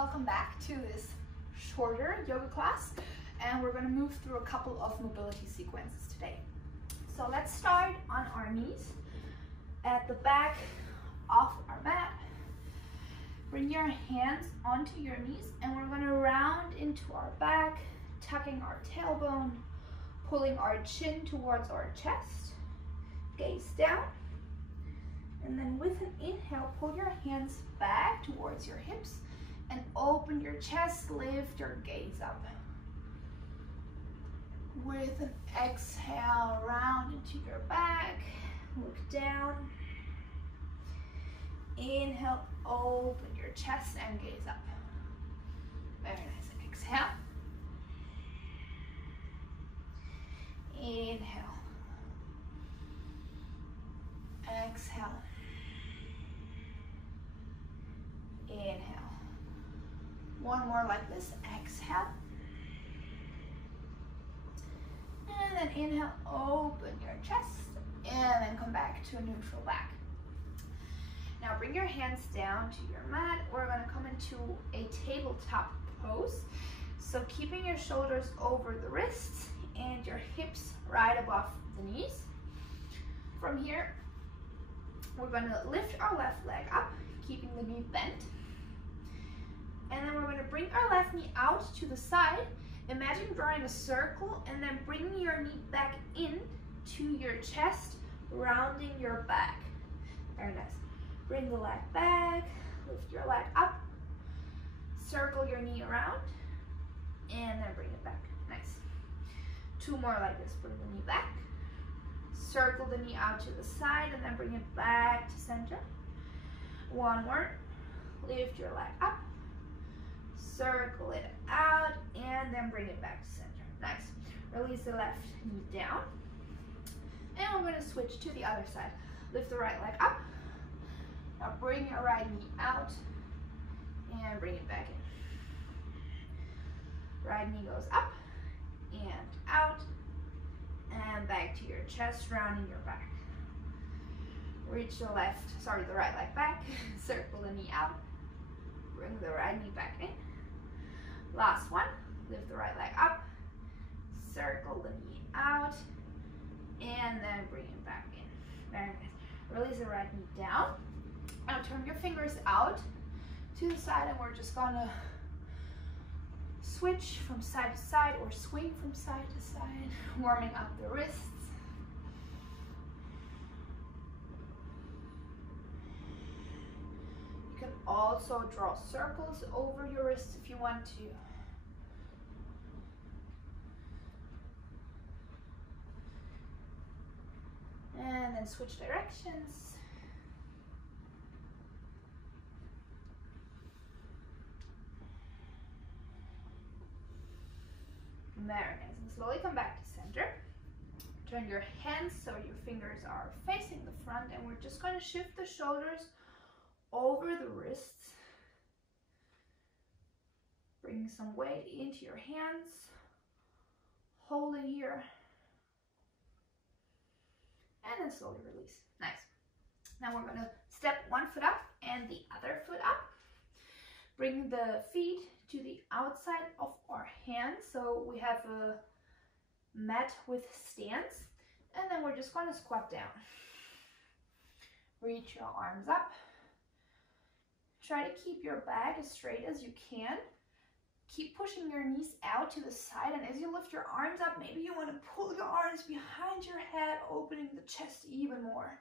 welcome back to this shorter yoga class, and we're going to move through a couple of mobility sequences today. So let's start on our knees at the back of our mat. Bring your hands onto your knees and we're going to round into our back, tucking our tailbone, pulling our chin towards our chest, gaze down, and then with an inhale, pull your hands back towards your hips and open your chest, lift your gaze up. With an exhale, round into your back, look down. Inhale, open your chest and gaze up. Very nice. Exhale. Inhale. Exhale. Inhale. One more like this. Exhale. And then inhale, open your chest, and then come back to a neutral back. Now bring your hands down to your mat. We're going to come into a tabletop pose. So keeping your shoulders over the wrists and your hips right above the knees. From here, we're going to lift our left leg up, keeping the knee bent. And then we're going to bring our left knee out to the side. Imagine drawing a circle and then bringing your knee back in to your chest, rounding your back. Very nice. Bring the leg back, lift your leg up, circle your knee around, and then bring it back. Nice. Two more like this. Bring the knee back, circle the knee out to the side, and then bring it back to center. One more. Lift your leg up, circle it out, and then bring it back to center. Nice. Release the left knee down. And we're going to switch to the other side. Lift the right leg up. Now bring your right knee out and bring it back in. Right knee goes up and out and back to your chest, rounding your back. Reach the right leg back, circle the knee out, bring the right knee back in. Last one, lift the right leg up, circle the knee out, and then bring it back in. Very nice. Release the right knee down. Now turn your fingers out to the side and we're just gonna switch from side to side or swing from side to side, warming up the wrists. You can also draw circles over your wrists if you want to. And then switch directions. Very nice. And slowly come back to center. Turn your hands so your fingers are facing the front, and we're just going to shift the shoulders over the wrists. Bring some weight into your hands. Hold it here. And then slowly release. Nice. Now we're going to step one foot up and the other foot up. Bring the feet to the outside of our hands, so we have a mat with stance, and then we're just going to squat down. Reach your arms up. Try to keep your back as straight as you can. Keep pushing your knees out to the side, and as you lift your arms up, maybe you want to pull your arms behind your head, opening the chest even more.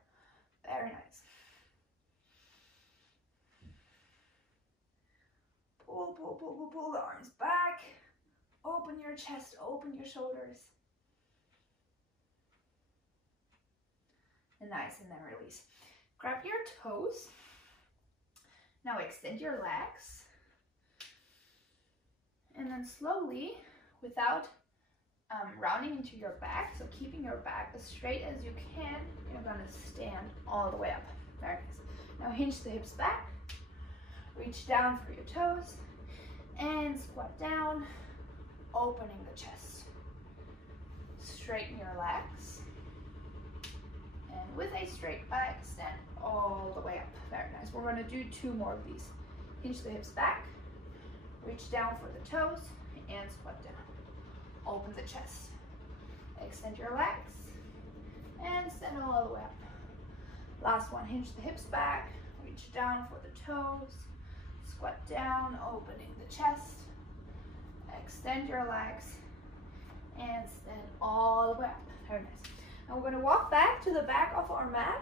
Very nice. Pull, pull, pull, pull, pull the arms back. Open your chest, open your shoulders. And nice, and then release. Grab your toes. Now extend your legs. And then slowly, without rounding into your back, so keeping your back as straight as you can, you're gonna stand all the way up. Very nice. Now hinge the hips back. Reach down for your toes and squat down, opening the chest. Straighten your legs. And with a straight back, stand all the way up. Very nice. We're going to do two more of these. Hinge the hips back. Reach down for the toes and squat down. Open the chest. Extend your legs and stand all the way up. Last one, hinge the hips back, reach down for the toes, squat down, opening the chest, extend your legs, and stand all the way up. Very nice. Now we're gonna walk back to the back of our mat.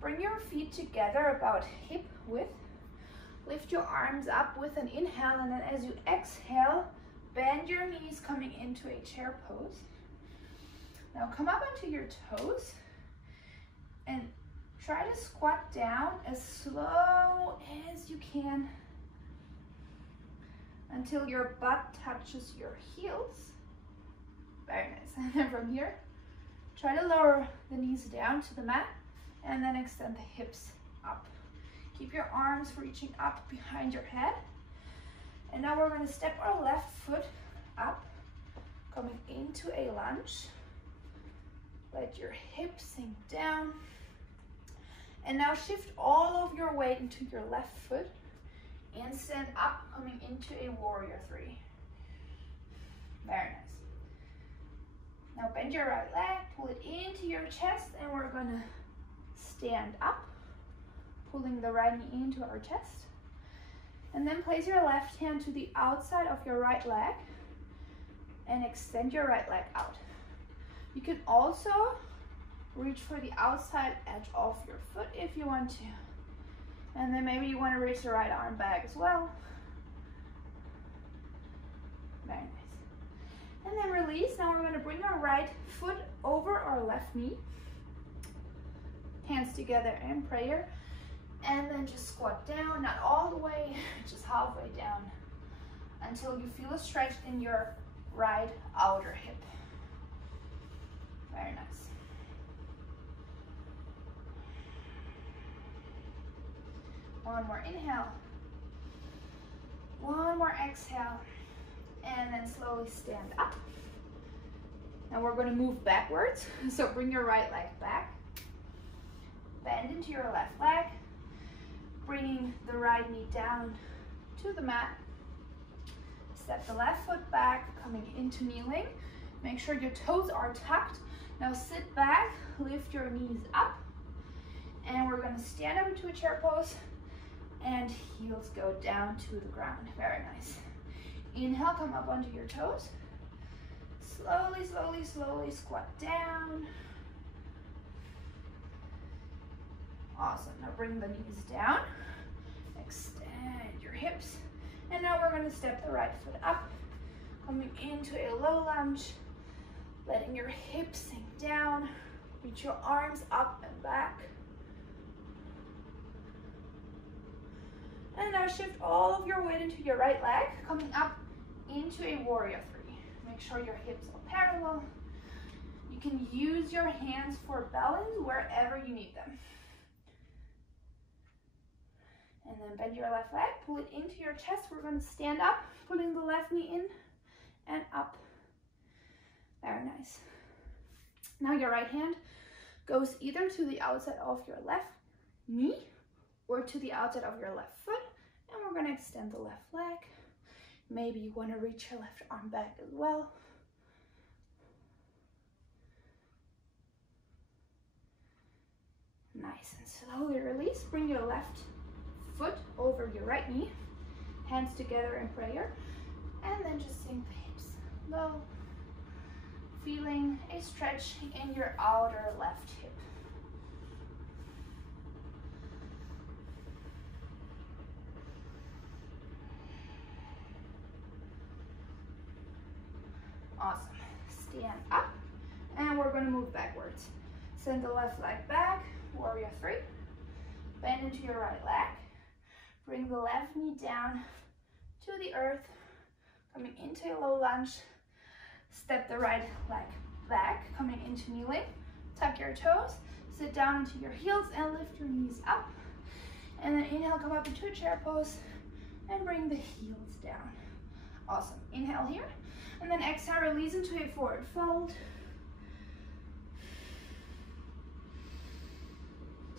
Bring your feet together about hip width. Lift your arms up with an inhale, and then as you exhale, bend your knees coming into a chair pose. Now come up onto your toes and try to squat down as slow as you can until your butt touches your heels. Very nice. And then from here, try to lower the knees down to the mat and then extend the hips up. Keep your arms reaching up behind your head. And now we're going to step our left foot up, coming into a lunge. Let your hips sink down. And now shift all of your weight into your left foot and stand up, coming into a warrior three. Very nice. Now bend your right leg, pull it into your chest, and we're gonna stand up, pulling the right knee into our chest. And then place your left hand to the outside of your right leg and extend your right leg out. You can also reach for the outside edge of your foot if you want to. And then maybe you want to reach the right arm back as well. Very nice. And then release. Now we're going to bring our right foot over our left knee. Hands together in prayer. And then just squat down, not all the way, just halfway down, until you feel a stretch in your right outer hip. Very nice. One more inhale. One more exhale. And then slowly stand up. Now we're going to move backwards. So bring your right leg back. Bend into your left leg. Bringing the right knee down to the mat. Step the left foot back, coming into kneeling. Make sure your toes are tucked. Now sit back, lift your knees up. And we're going to stand up into a chair pose. And heels go down to the ground. Very nice. Inhale, come up onto your toes. Slowly, slowly, slowly squat down. Awesome. Now bring the knees down. Extend your hips. And now we're going to step the right foot up. Coming into a low lunge. Letting your hips sink down. Reach your arms up and back. And now shift all of your weight into your right leg, coming up into a warrior three. Make sure your hips are parallel. You can use your hands for balance wherever you need them. And then bend your left leg, pull it into your chest. We're going to stand up, pulling the left knee in and up. Very nice. Now your right hand goes either to the outside of your left knee or to the outside of your left foot, and we're going to extend the left leg. Maybe you want to reach your left arm back as well. Nice, and slowly release. Bring your left foot over your right knee, hands together in prayer, and then just sink the hips low, feeling a stretch in your outer left hip. Awesome. Stand up, and we're going to move backwards. Send the left leg back, warrior three. Bend into your right leg. Bring the left knee down to the earth, coming into a low lunge. Step the right leg back, coming into kneeling. Tuck your toes, sit down into your heels, and lift your knees up. And then inhale, come up into a chair pose, and bring the heels down. Awesome. Inhale here. And then exhale, release into a forward fold.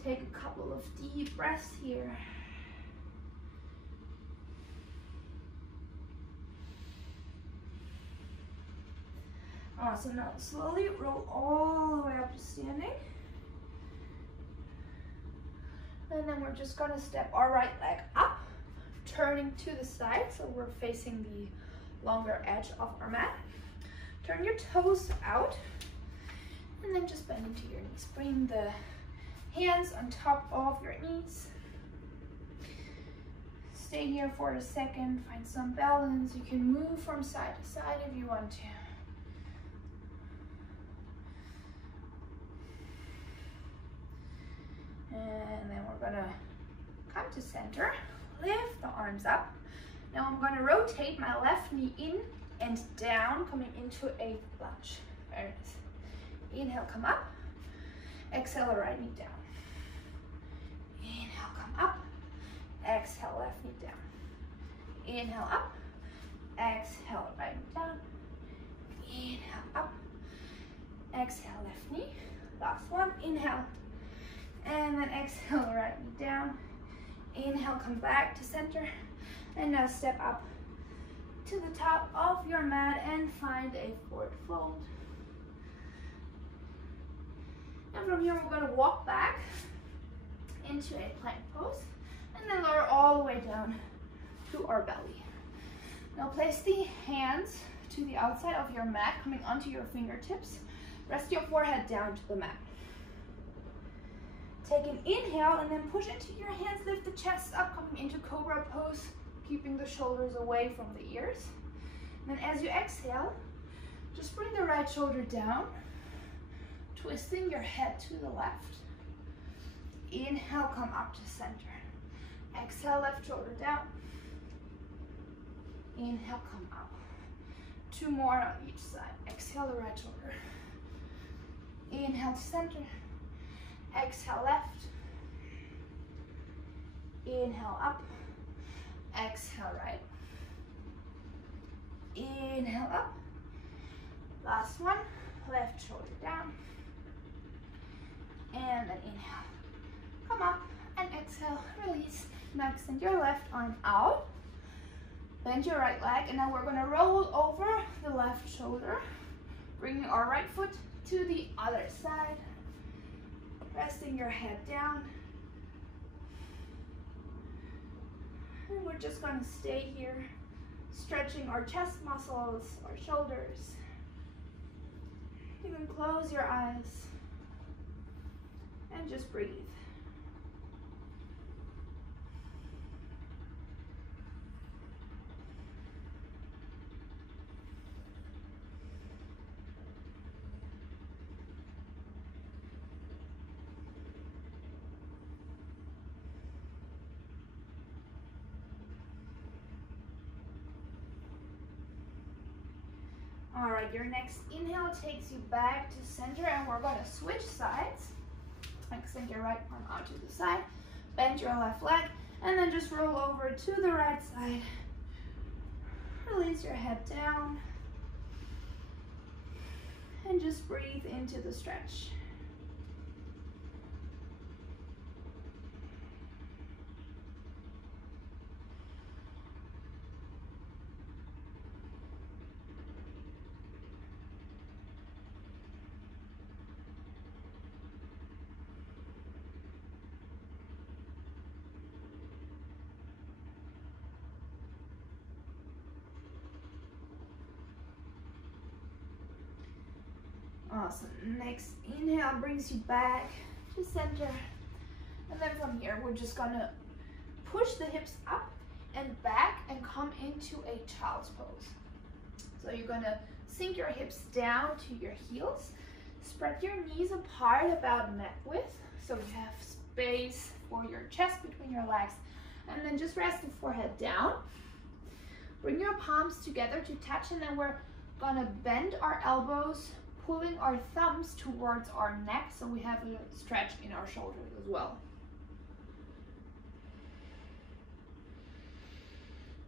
Take a couple of deep breaths here. Awesome. Now slowly roll all the way up to standing. And then we're just gonna step our right leg up, turning to the side, so we're facing the longer edge of our mat. Turn your toes out, and then just bend into your knees. Bring the hands on top of your knees. Stay here for a second, find some balance. You can move from side to side if you want to. And then we're gonna come to center, lift the arms up. Now I'm gonna rotate my left knee in and down, coming into a lunge. Very nice. Inhale, come up. Exhale, right knee down. Inhale, come up. Exhale, left knee down. Inhale, up. Exhale, right knee down. Inhale, up. Exhale, left knee. Last one. Inhale. And then exhale, right knee down. Inhale, come back to center. And now step up to the top of your mat and find a forward fold. And from here, we're going to walk back into a plank pose. And then lower all the way down to our belly. Now place the hands to the outside of your mat, coming onto your fingertips. Rest your forehead down to the mat. Take an inhale and then push into your hands, lift the chest up, coming into cobra pose, keeping the shoulders away from the ears. And then as you exhale, just bring the right shoulder down, twisting your head to the left. Inhale, come up to center. Exhale, left shoulder down. Inhale, come up. 2 more on each side. Exhale, the right shoulder. Inhale to center. Exhale, left. Inhale, up. Exhale, right. Inhale, up. Last one. Left shoulder down. And then inhale. Come up and exhale, release. Now extend your left arm out. Bend your right leg, and now we're gonna roll over the left shoulder, bringing our right foot to the other side. Resting your head down. And we're just gonna stay here, stretching our chest muscles, our shoulders. You can close your eyes and just breathe. All right, your next inhale takes you back to center, and we're going to switch sides. Extend your right arm out to the side, bend your left leg, and then just roll over to the right side. Release your head down, and just breathe into the stretch. Awesome. Next inhale brings you back to center. And then from here, we're just gonna push the hips up and back and come into a child's pose. So you're gonna sink your hips down to your heels. Spread your knees apart about neck width, so you have space for your chest between your legs. And then just rest the forehead down. Bring your palms together to touch, and then we're gonna bend our elbows, pulling our thumbs towards our neck, so we have a stretch in our shoulders as well.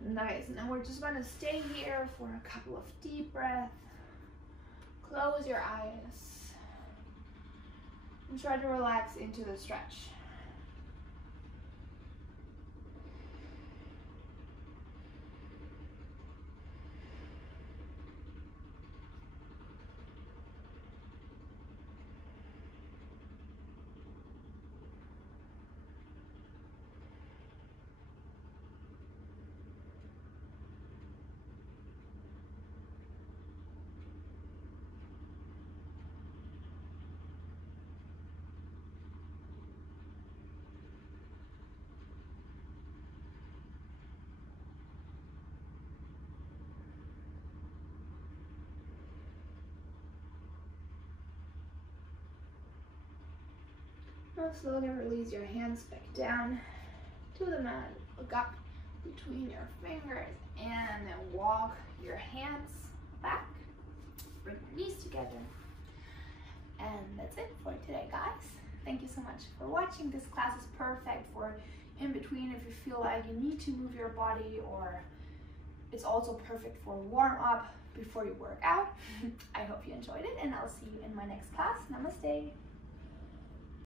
Nice, and then we're just gonna stay here for a couple of deep breaths. Close your eyes and try to relax into the stretch. Now slowly release your hands back down to the mat. Look up between your fingers and then walk your hands back. Bring your knees together. And that's it for today, guys. Thank you so much for watching. This class is perfect for in between if you feel like you need to move your body, or it's also perfect for warm up before you work out. I hope you enjoyed it, and I'll see you in my next class. Namaste.